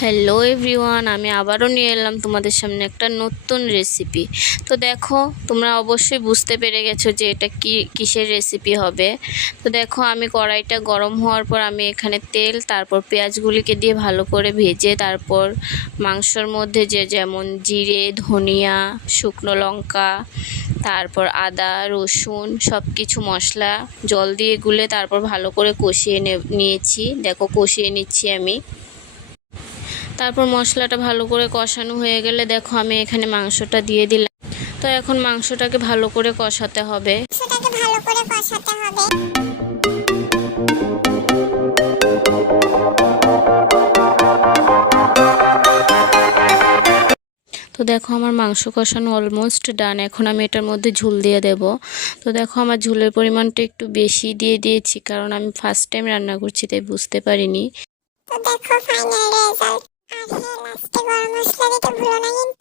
Hello everyone, আমি আবারও নিয়ে এলাম তোমাদের সামনে একটা নতুন রেসিপি। তো দেখো, তোমরা অবশ্যই বুঝতে পেরে গেছো যে এটা কিসের রেসিপি হবে। তো দেখো, আমি কড়াইটা গরম হওয়ার পর আমি এখানে তেল, তারপর পেঁয়াজগুলিকে দিয়ে ভালো করে ভেজে, তারপর মাংসর মধ্যে যেমন জিরে, ধনিয়া, শুকনো লঙ্কা, তারপর আদা, রসুন, সব কিছু মশলা জল দিয়ে গুলে তারপর ভালো করে কষিয়ে নিয়েছি। দেখো, কষিয়ে নিচ্ছি আমি। তারপর মশলাটা ভালো করে কষানো হয়ে গেলে দেখো আমি এখানে মাংসটা দিয়ে দিলাম। তো এখন মাংসটাকে ভালো করে কষাতে হবে। তো দেখো, আমার মাংস কষানো অলমোস্ট ডান। এখন আমি এটার মধ্যে ঝোল দিয়ে দেব। তো দেখো, আমার ঝোলের পরিমাণটা একটু বেশি দিয়ে দিয়েছি, কারণ আমি ফার্স্ট টাইম রান্না করছি, তাই বুঝতে পারিনি। তো দেখো ফাইনাল রেজাল্ট। আর হ্যাঁ, লাস্টে গরম মশলা দিতে ভুলো না কিন্তু।